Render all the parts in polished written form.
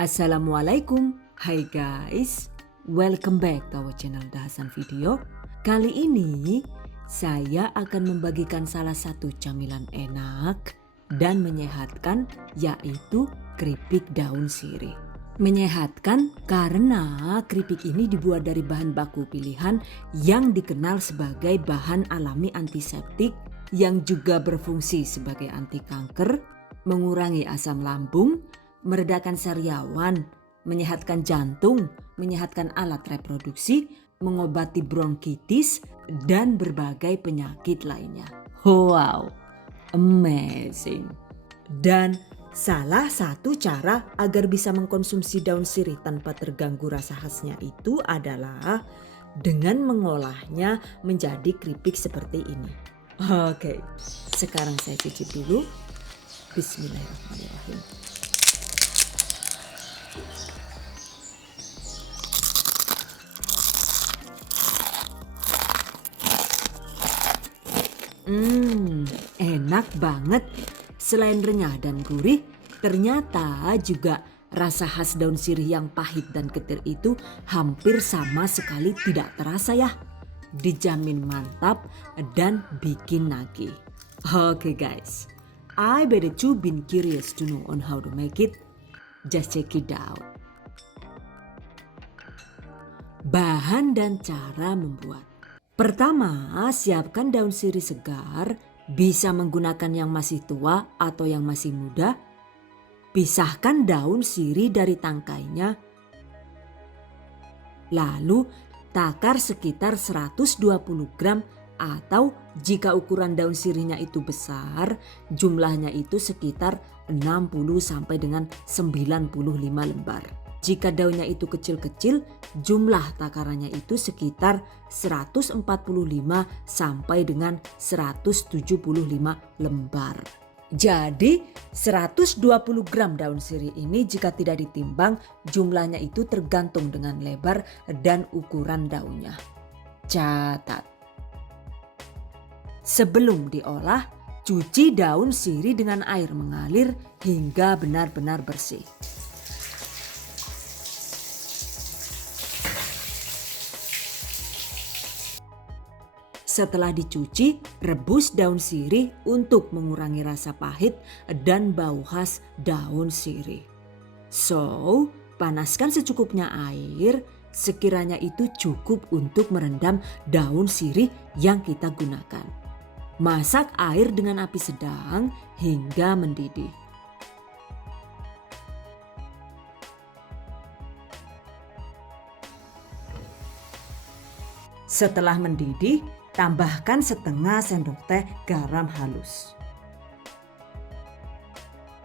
Assalamualaikum, hai guys, welcome back to our channel Dahasan Video. Kali ini saya akan membagikan salah satu camilan enak dan menyehatkan, yaitu keripik daun sirih. Menyehatkan karena keripik ini dibuat dari bahan baku pilihan yang dikenal sebagai bahan alami antiseptik yang juga berfungsi sebagai anti kanker, mengurangi asam lambung, meredakan sariawan, menyehatkan jantung, menyehatkan alat reproduksi, mengobati bronkitis, dan berbagai penyakit lainnya. Wow, amazing. Dan salah satu cara agar bisa mengkonsumsi daun sirih tanpa terganggu rasa khasnya itu adalah dengan mengolahnya menjadi keripik seperti ini. Oke, sekarang saya cicip dulu. Bismillahirrahmanirrahim. Enak banget. Selain renyah dan gurih, ternyata juga rasa khas daun sirih yang pahit dan getir itu hampir sama sekali tidak terasa ya. Dijamin mantap dan bikin nagih. Oke guys, I bet you been curious to know on how to make it. Just check it out. Bahan dan cara membuat. Pertama, siapkan daun sirih segar, bisa menggunakan yang masih tua atau yang masih muda. Pisahkan daun sirih dari tangkainya. Lalu takar sekitar 120 gram atau jika ukuran daun sirihnya itu besar, jumlahnya itu sekitar 60 sampai dengan 95 lembar. Jika daunnya itu kecil-kecil, jumlah takarannya itu sekitar 145 sampai dengan 175 lembar. Jadi 120 gram daun sirih ini jika tidak ditimbang, jumlahnya itu tergantung dengan lebar dan ukuran daunnya. Catat. Sebelum diolah, cuci daun sirih dengan air mengalir hingga benar-benar bersih. Setelah dicuci, rebus daun sirih untuk mengurangi rasa pahit dan bau khas daun sirih. So, panaskan secukupnya air, sekiranya itu cukup untuk merendam daun sirih yang kita gunakan. Masak air dengan api sedang hingga mendidih. Setelah mendidih, tambahkan setengah sendok teh garam halus.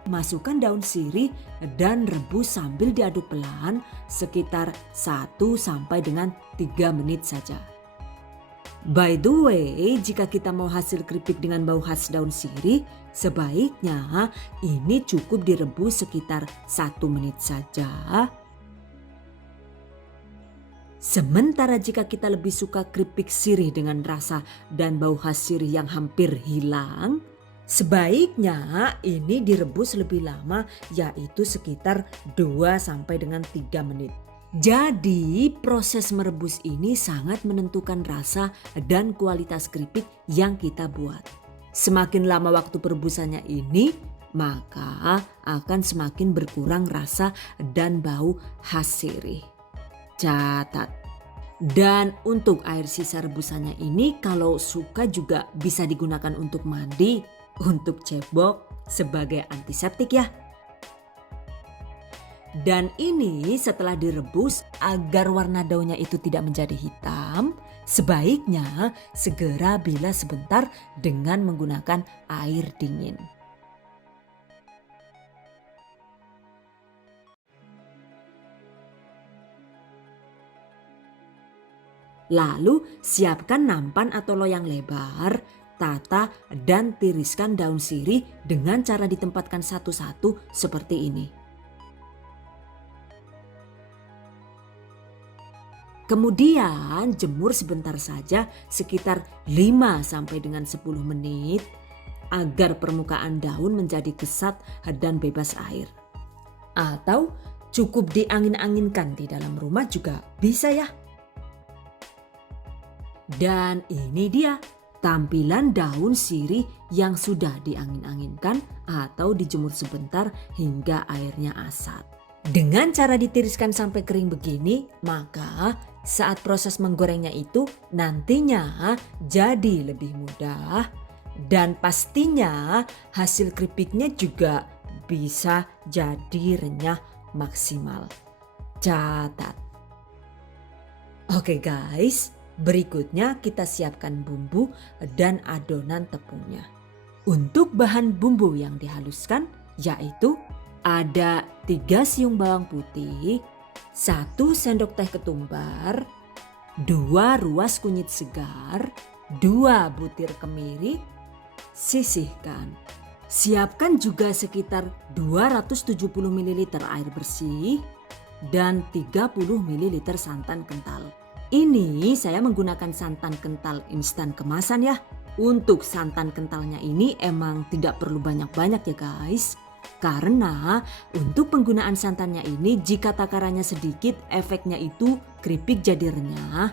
Masukkan daun sirih dan rebus sambil diaduk pelan sekitar 1 sampai dengan 3 menit saja. By the way, jika kita mau hasil keripik dengan bau khas daun sirih, sebaiknya ini cukup direbus sekitar 1 menit saja. Sementara jika kita lebih suka keripik sirih dengan rasa dan bau khas sirih yang hampir hilang, sebaiknya ini direbus lebih lama, yaitu sekitar 2 sampai dengan 3 menit. Jadi proses merebus ini sangat menentukan rasa dan kualitas keripik yang kita buat. Semakin lama waktu perebusannya ini, maka akan semakin berkurang rasa dan bau khas sirih. Catat. Dan untuk air sisa rebusannya ini kalau suka juga bisa digunakan untuk mandi, untuk cebok, sebagai antiseptik ya. Dan ini setelah direbus, agar warna daunnya itu tidak menjadi hitam, sebaiknya segera bilas sebentar dengan menggunakan air dingin. Lalu siapkan nampan atau loyang lebar, tata dan tiriskan daun sirih dengan cara ditempatkan satu-satu seperti ini. Kemudian jemur sebentar saja sekitar 5 sampai dengan 10 menit agar permukaan daun menjadi kesat dan bebas air. Atau Cukup diangin-anginkan di dalam rumah juga bisa ya. Dan ini dia tampilan daun sirih yang sudah diangin-anginkan atau dijemur sebentar hingga airnya asat. Dengan cara ditiriskan sampai kering begini, maka saat proses menggorengnya itu nantinya jadi lebih mudah dan pastinya hasil keripiknya juga bisa jadi renyah maksimal. Catat. Oke guys, berikutnya kita siapkan bumbu dan adonan tepungnya. Untuk bahan bumbu yang dihaluskan yaitu ada 3 siung bawang putih, 1 sendok teh ketumbar, 2 ruas kunyit segar, 2 butir kemiri, sisihkan. Siapkan juga sekitar 270 ml air bersih dan 30 ml santan kental. Ini saya menggunakan santan kental instan kemasan ya. Untuk santan kentalnya ini emang tidak perlu banyak-banyak ya guys. Karena untuk penggunaan santannya ini jika takarannya sedikit efeknya itu keripik jadi renyah.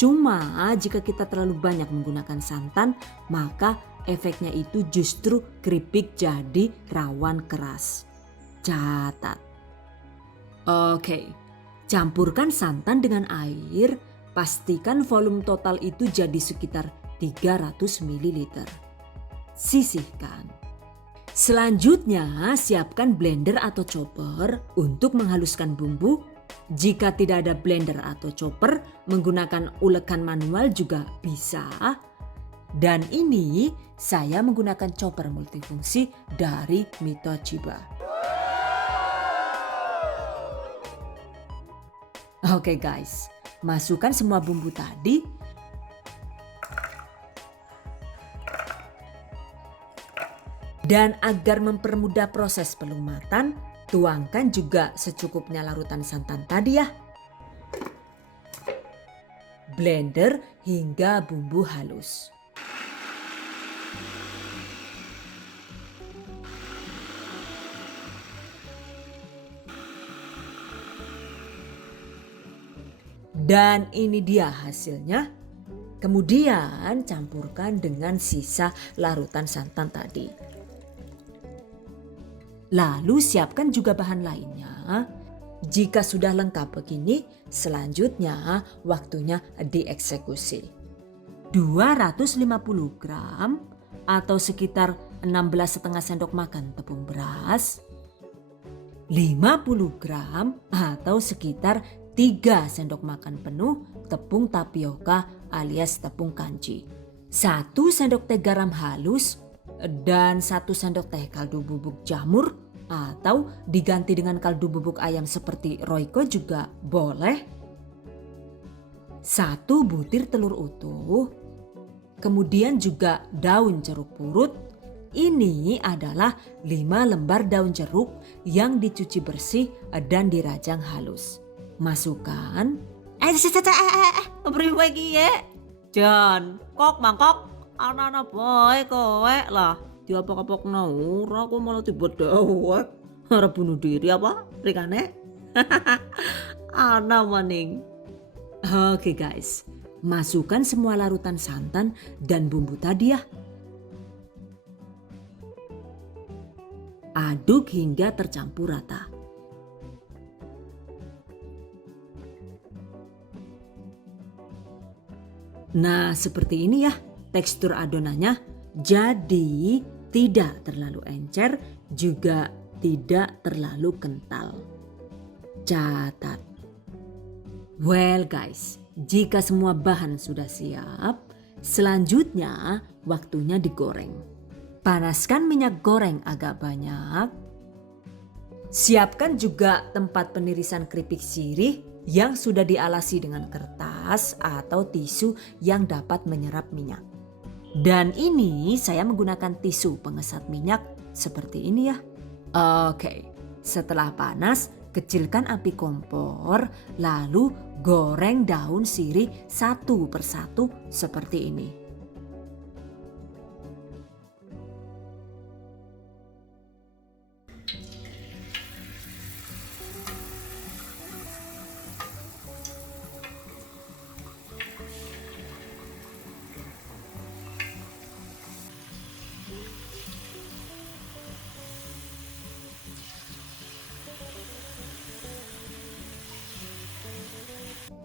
Cuma jika kita terlalu banyak menggunakan santan maka efeknya itu justru keripik jadi rawan keras. Catat. Oke, campurkan santan dengan air. Pastikan volume total itu jadi sekitar 300 ml. Sisihkan. Selanjutnya siapkan blender atau chopper untuk menghaluskan bumbu. Jika tidak ada blender atau chopper, menggunakan ulekan manual juga bisa. Dan ini saya menggunakan chopper multifungsi dari Mitoshiba. Oke guys, masukkan semua bumbu tadi. Dan agar mempermudah proses pelumatan, tuangkan juga secukupnya larutan santan tadi ya. Blender hingga bumbu halus. Dan ini dia hasilnya. Kemudian campurkan dengan sisa larutan santan tadi. Lalu siapkan juga bahan lainnya. Jika sudah lengkap begini, selanjutnya waktunya dieksekusi. 250 gram atau sekitar 16,5 sendok makan tepung beras. 50 gram atau sekitar 3 sendok makan penuh tepung tapioka alias tepung kanji. 1 sendok teh garam halus dan 1 sendok teh kaldu bubuk jamur atau diganti dengan kaldu bubuk ayam seperti Royco juga boleh. 1 butir telur utuh. Kemudian juga daun jeruk purut. Ini adalah 5 lembar daun jeruk yang dicuci bersih dan dirajang halus. Masukkan. Priwe iki ya? Jan, kok mangkok ana-ana bae kowe lah. Diapok-apokno ora kok malah tiba dawet. Arep bunuh diri apa? Rikane? Ana maning. Oke guys, masukkan semua larutan santan dan bumbu tadi ya. Aduk hingga tercampur rata. Nah seperti ini ya tekstur adonannya. Jadi tidak terlalu encer juga tidak terlalu kental. Catat. Well guys, jika semua bahan sudah siap, selanjutnya waktunya digoreng. Panaskan minyak goreng agak banyak. Siapkan juga tempat penirisan keripik sirih yang sudah dialasi dengan kertas atau tisu yang dapat menyerap minyak. Dan ini saya menggunakan tisu pengesat minyak seperti ini ya. Oke, setelah panas, kecilkan api kompor, lalu goreng daun sirih satu persatu seperti ini.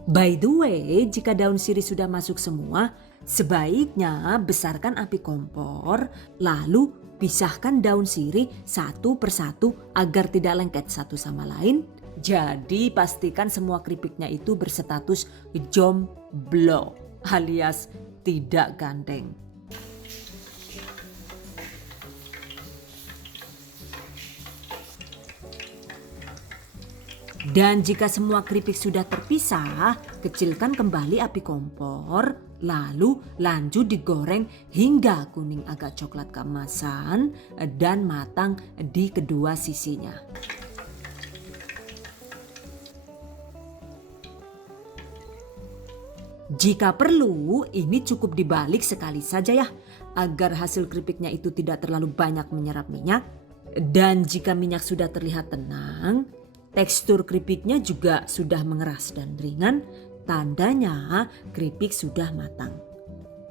By the way, jika daun sirih sudah masuk semua, sebaiknya besarkan api kompor, lalu pisahkan daun sirih satu persatu agar tidak lengket satu sama lain. Jadi pastikan semua keripiknya itu berstatus jomblo alias tidak gandeng. Dan jika semua keripik sudah terpisah, kecilkan kembali api kompor, lalu lanjut digoreng hingga kuning agak coklat keemasan dan matang di kedua sisinya. Jika perlu, ini cukup dibalik sekali saja ya, agar hasil keripiknya itu tidak terlalu banyak menyerap minyak. Dan jika minyak sudah terlihat tenang, tekstur keripiknya juga sudah mengeras dan ringan, tandanya keripik sudah matang.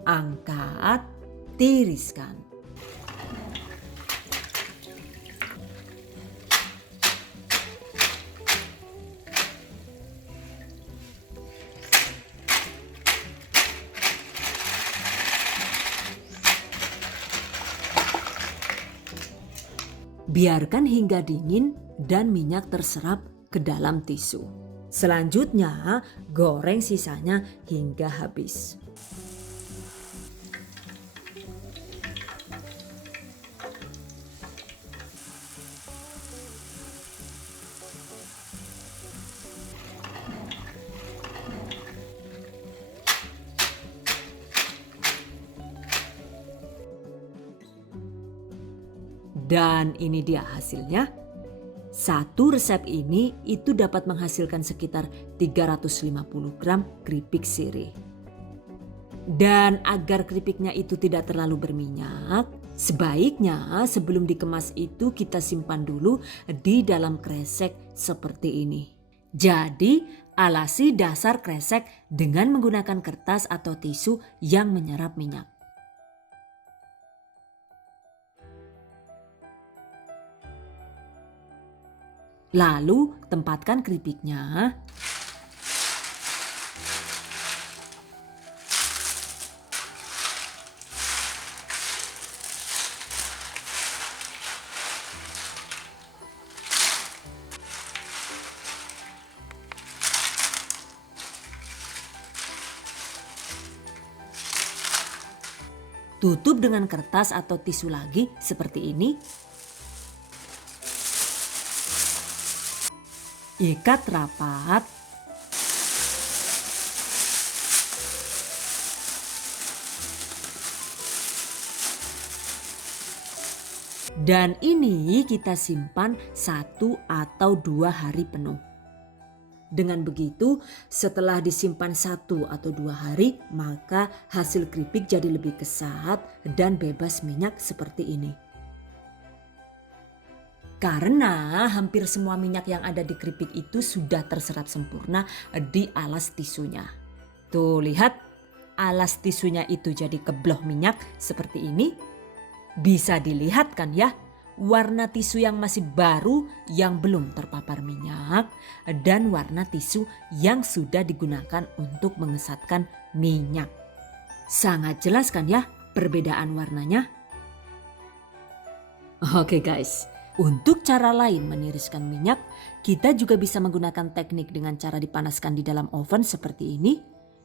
Angkat, tiriskan. Biarkan hingga dingin dan minyak terserap ke dalam tisu. Selanjutnya, goreng sisanya hingga habis. Dan ini dia hasilnya. Satu resep ini itu dapat menghasilkan sekitar 350 gram keripik sirih. Dan agar keripiknya itu tidak terlalu berminyak, sebaiknya sebelum dikemas itu kita simpan dulu di dalam kresek seperti ini. Jadi alasi dasar kresek dengan menggunakan kertas atau tisu yang menyerap minyak. Lalu tempatkan keripiknya. Tutup dengan kertas atau tisu lagi seperti ini. Ikat rapat. Dan ini kita simpan 1 atau 2 hari penuh. Dengan begitu, setelah disimpan 1 atau 2 hari, maka hasil keripik jadi lebih kesat dan bebas minyak seperti ini. Karena hampir semua minyak yang ada di keripik itu sudah terserap sempurna di alas tisunya. Tuh lihat, alas tisunya itu jadi kebloh minyak seperti ini. Bisa dilihat kan ya, warna tisu yang masih baru yang belum terpapar minyak dan warna tisu yang sudah digunakan untuk mengesatkan minyak. Sangat jelas kan ya perbedaan warnanya? Oke guys. Untuk cara lain meniriskan minyak, kita juga bisa menggunakan teknik dengan cara dipanaskan di dalam oven seperti ini.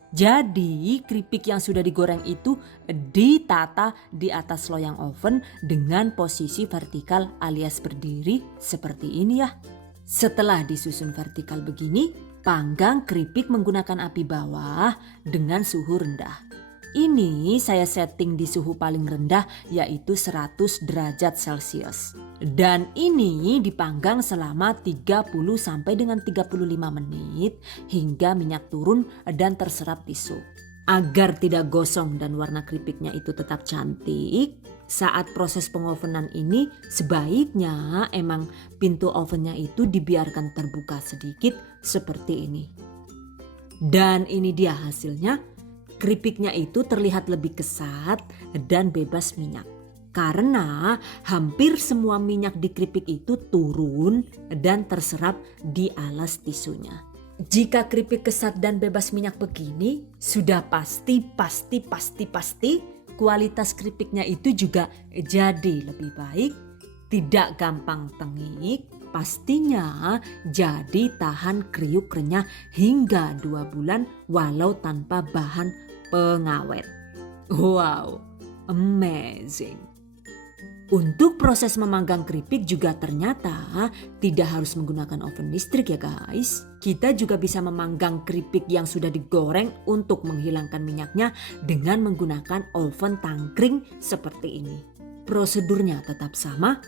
Jadi keripik yang sudah digoreng itu ditata di atas loyang oven dengan posisi vertikal alias berdiri seperti ini ya. Setelah disusun vertikal begini, panggang keripik menggunakan api bawah dengan suhu rendah. Ini saya setting di suhu paling rendah yaitu 100 derajat Celcius. Dan ini dipanggang selama 30 sampai dengan 35 menit hingga minyak turun dan terserap tisu. Agar tidak gosong dan warna keripiknya itu tetap cantik, saat proses pengovenan ini sebaiknya emang pintu ovennya itu dibiarkan terbuka sedikit seperti ini. Dan ini dia hasilnya. Keripiknya itu terlihat lebih kesat dan bebas minyak. Karena hampir semua minyak di keripik itu turun dan terserap di alas tisunya. Jika keripik kesat dan bebas minyak begini, sudah pasti kualitas keripiknya itu juga jadi lebih baik, tidak gampang tengik, pastinya jadi tahan kriuk renyah hingga 2 bulan walau tanpa bahan pengawet. Wow, amazing. Untuk proses memanggang keripik juga ternyata tidak harus menggunakan oven listrik ya guys. Kita juga bisa memanggang keripik yang sudah digoreng untuk menghilangkan minyaknya dengan menggunakan oven tangkring seperti ini. Prosedurnya tetap sama.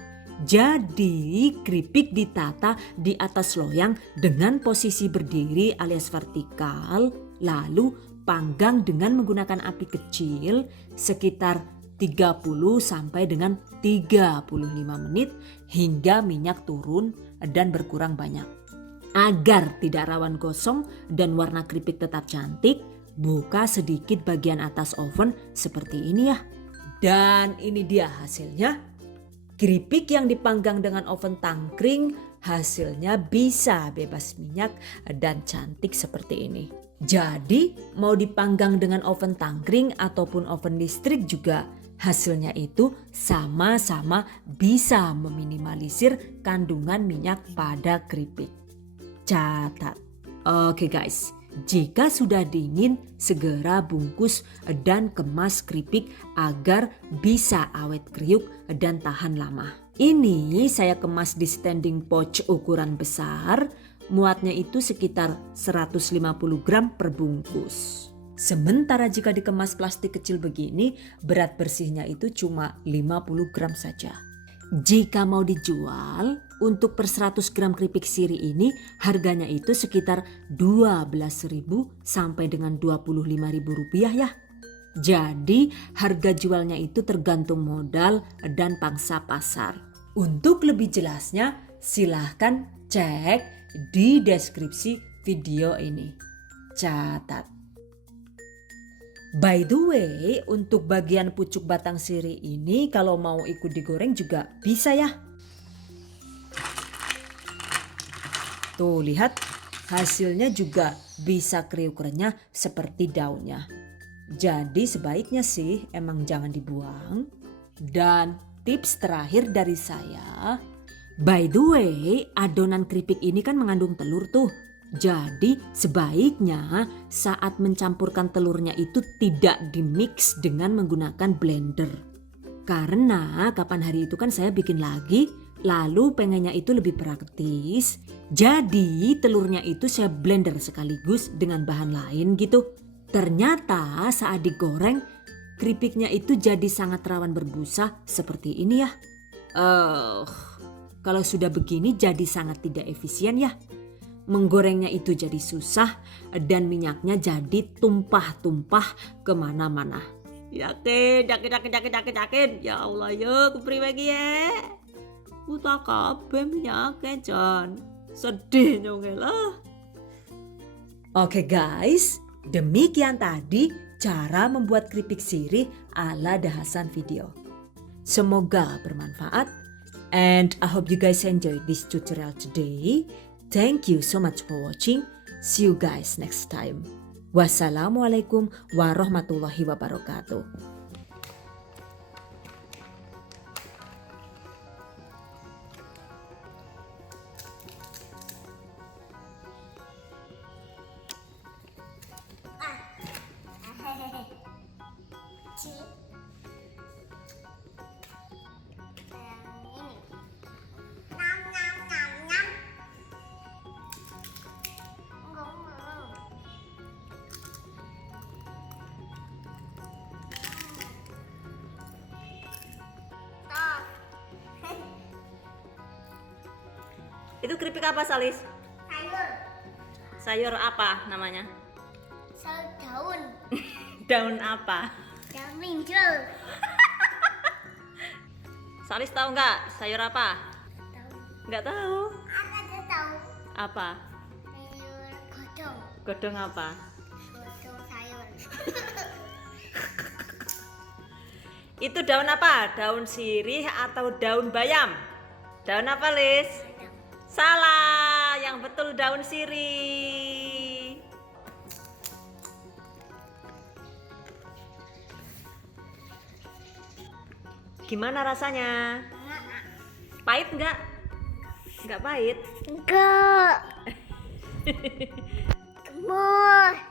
Jadi keripik ditata di atas loyang dengan posisi berdiri alias vertikal, lalu panggang dengan menggunakan api kecil sekitar 30 sampai dengan 35 menit hingga minyak turun dan berkurang banyak. Agar tidak rawan gosong dan warna keripik tetap cantik, buka sedikit bagian atas oven seperti ini ya. Dan ini dia hasilnya. Keripik yang dipanggang dengan oven tangkring hasilnya bisa bebas minyak dan cantik seperti ini. Jadi mau dipanggang dengan oven tangkring ataupun oven listrik juga hasilnya itu sama-sama bisa meminimalisir kandungan minyak pada keripik. Catat. Oke guys, jika sudah dingin segera bungkus dan kemas keripik agar bisa awet kriuk dan tahan lama. Ini saya kemas di standing pouch ukuran besar, muatnya itu sekitar 150 gram per bungkus. Sementara jika dikemas plastik kecil begini, berat bersihnya itu cuma 50 gram saja. Jika mau dijual, untuk per 100 gram keripik siri ini harganya itu sekitar 12.000 sampai dengan 25.000 rupiah ya. Jadi harga jualnya itu tergantung modal dan pangsa pasar. Untuk lebih jelasnya silahkan cek di deskripsi video ini. Catat. By the way, untuk bagian pucuk batang sirih ini kalau mau ikut digoreng juga bisa ya. Tuh lihat, hasilnya juga bisa kriuk renyah seperti daunnya. Jadi sebaiknya sih emang jangan dibuang. Dan tips terakhir dari saya, by the way adonan keripik ini kan mengandung telur tuh. Jadi sebaiknya saat mencampurkan telurnya itu tidak dimix dengan menggunakan blender. Karena kapan hari itu kan saya bikin lagi, lalu pengennya itu lebih praktis. Jadi telurnya itu saya blender sekaligus dengan bahan lain gitu. Ternyata saat digoreng keripiknya itu jadi sangat rawan berbusa seperti ini ya. Kalau sudah begini jadi sangat tidak efisien ya. Menggorengnya itu jadi susah dan minyaknya jadi tumpah-tumpah kemana-mana. Yakin. Ya Allah ya, kepriwe iki ya. Utak kabeh minyake Jan. Sedih nyonge lah. Oke guys, demikian tadi cara membuat keripik sirih ala Dahasan Video. Semoga bermanfaat and I hope you guys enjoy this tutorial today. Thank you so much for watching. See you guys next time. Wassalamualaikum warahmatullahi wabarakatuh. Itu keripik apa Salis? Sayur. Sayur apa namanya? Sayur daun. Daun apa? Daun minjol. Salis tahu nggak sayur apa? Tahu. Nggak tahu. Aku tahu. Apa? Sayur godong. Godong apa? Godong sayur. Itu daun apa? Daun sirih atau daun bayam? Daun apa Lis? Salah, yang betul daun sirih. Gimana rasanya? Pahit nggak? Nggak pahit. Enggak. Gemes.